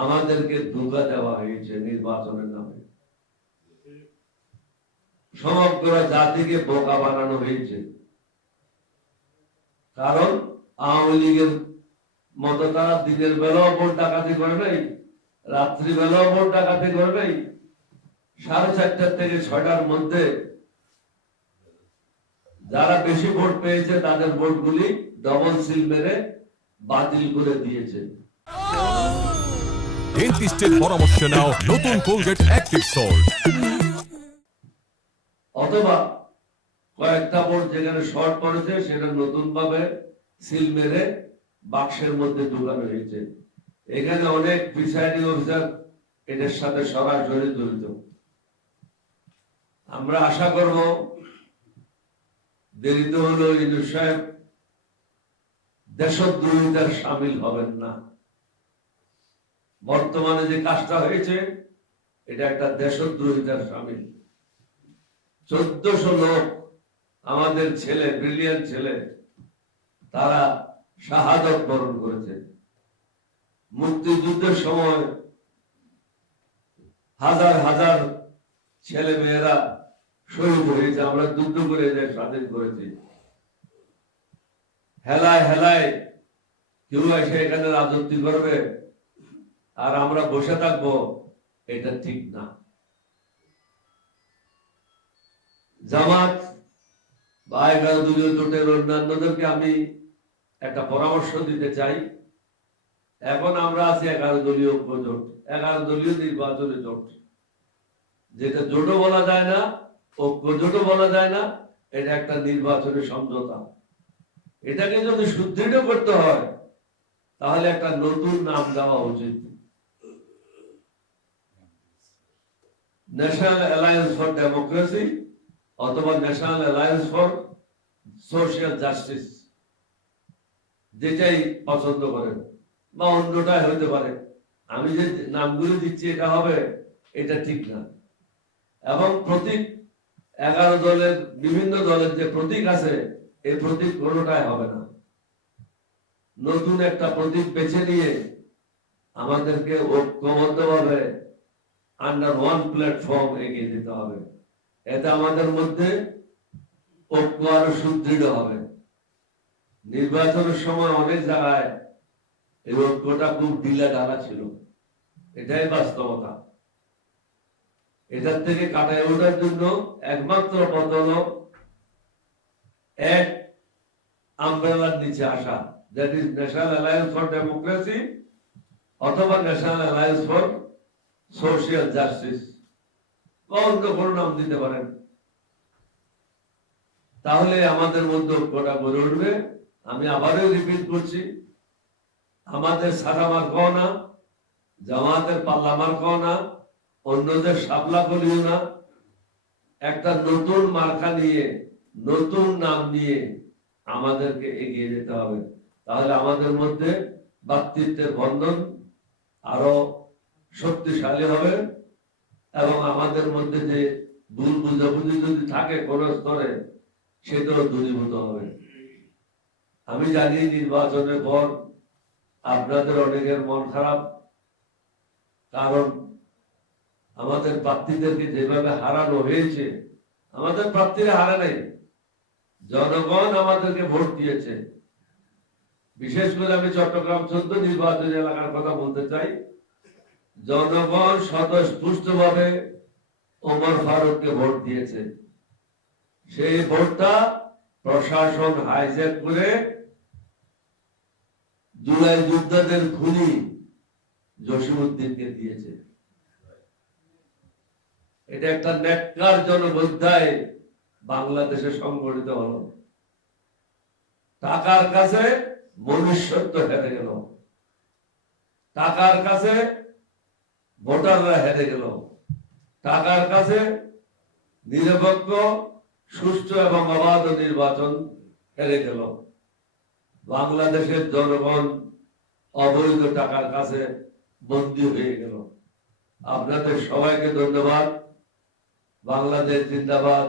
আমাদেরকে ধোঁকা দেওয়া হয়েছে নির্বাচনের নামে। সমগ্র জাতিকে বোকা বানানো হয়েছে। কারণ আওয়ামী লীগের মতো তারা দিনের বেলাও ভোট ডাকাতি করে নাই, রাত্রি বেলাও ভোট ডাকাতি করে নাই। 4:30 থেকে 6টার মধ্যে যারা বেশি ভোট পেয়েছে তাদের ভোটগুলি ডবল সিল মেরে বাতিল করে দিয়েছে। ডেন্টিস্টের পরামর্শ নাও নতুন কোলগেট অ্যাক্টিভ সল্ট। অথবা কয়েকটা ভোট যেখানে শর্ট পড়েছে সেটা নতুন ভাবে সিল মেরে বাক্সের মধ্যে ঢুকানো হয়েছে। এখানে অনেক প্রিসাইডিং অফিসার এটার সাথে সরাসরি জড়িত। আমরা আশা করব দেরিতে হলো ইউনূস সাহেব দেশদ্রোহিতার সামিল হবেন না। বর্তমানে যে কাজটা হয়েছে এটা একটা দেশদ্রোহিতার সামিল। 1400 লোক আমাদের ছেলে, ব্রিলিয়ান্ট ছেলে, তারা শাহাদত বরণ করেছে। মুক্তিযুদ্ধের সময় হাজার হাজার ছেলে মেয়েরা শহীদ হয়েছে। আমরা যুদ্ধ করে স্বাধীন করেছি। হেলায় হেলায় কেউ এসে এখানে রাজত্ব করবে আর আমরা বসে থাকবো, এটা ঠিক না। জামাত বা 11 দলীয় জোটের অন্যান্যদেরকে আমি একটা পরামর্শ দিতে চাই। এখন আমরা আছি 11 দলীয় জোট, 11 দলীয় নির্বাচনী জোট, যেটা জোটও বলা যায় না, ঐক্য জোটও বলা যায় না। এটা একটা নির্বাচনী সমঝোতা। এটাকে যদি সুদৃঢ় করতে হয় তাহলে একটা নতুন নাম দেওয়া উচিত। ন্যাশনাল অ্যালায়েন্স ফর ডেমোক্রেসি অথবা National Alliance for Social justice, যেটাই পছন্দ করেন, বা অন্যটাই হইতে পারে। আমি যে নামগুলো দিচ্ছি এটা হবে, এটা ঠিক না। এবং প্রতীক 11 দলের, বিভিন্ন দলের যে প্রতীক আছে, এই প্রতীক কোনোটাই হবে না। নতুন একটা প্রতীক বেছে নিয়ে আমাদেরকে ঐক্যবদ্ধভাবে আন্ডার ওয়ান প্ল্যাটফর্ম এগিয়ে দিতে হবে। এতে আমাদের মধ্যে ঐক্য আরো সুদৃঢ় হবে। নির্বাচনের সময় অনেক জায়গায় এই ঐক্যটা খুব ঢিলা ঢালা ছিল, এটাই বাস্তবতা। এটার থেকে কাটায় ওঠার জন্য একমাত্র পথ হলো এক আমব্রেলার নিচে আসা, that is National Alliance for Democracy অথবা National Alliance for Social Justice, বা অন্য কোনো নাম দিতে পারেন। তাহলে আমাদের মধ্যে ঐক্যটা গড়ে উঠবে। আমি আবারও রিপিট করছি, আমাদের সাদা মার্কাও না, জামাতের পাল্লা মার্কাও না, অন্যদের শাপলা করিও না। একটা নতুন মার্কা নিয়ে, নতুন নাম নিয়ে আমাদেরকে এগিয়ে যেতে হবে। তাহলে আমাদের মধ্যে ভ্রাতৃত্বের বন্ধন আরো শক্তিশালী হবে এবং আমাদের মধ্যে যে ভুল বুঝাবুঝি যদি থাকে কোন স্তরে, সেটাও দূরীভূত হবে। আমি জানি নির্বাচনের পর আপনাদের অনেকের মন খারাপ, কারণ আমাদের প্রার্থীদেরকে যেভাবে হারানো হয়েছে, আমাদের প্রার্থীরা হারা নাই, জনগণ আমাদেরকে ভোট দিয়েছে। বিশেষ করে আমি চট্টগ্রাম 14 নির্বাচনী এলাকার কথা বলতে চাই। জনগণ স্বতঃস্ফূর্তভাবে ওমর ফারুককে ভোট দিয়েছে। সেই ভোটটা প্রশাসন হাইজ্যাক করে জুলাই যোদ্ধাদের খুনি জসিমউদ্দিনকে দিয়েছে। এটা একটা ন্যাক্কারজনক অধ্যায় বাংলাদেশে সংঘটিত হলো। টাকার কাছে মনুষ্যত্ব হেরে গেল, টাকার কাছে ভোটাররা হেরে গেল, টাকার কাছে নিরপেক্ষ, সুষ্ঠু এবং অবাধ নির্বাচন হেরে গেল। বাংলাদেশের জনগণ অবৈধ টাকার কাছে বন্দী হয়ে গেল। আপনাদের সবাইকে ধন্যবাদ। বাংলাদেশ জিন্দাবাদ।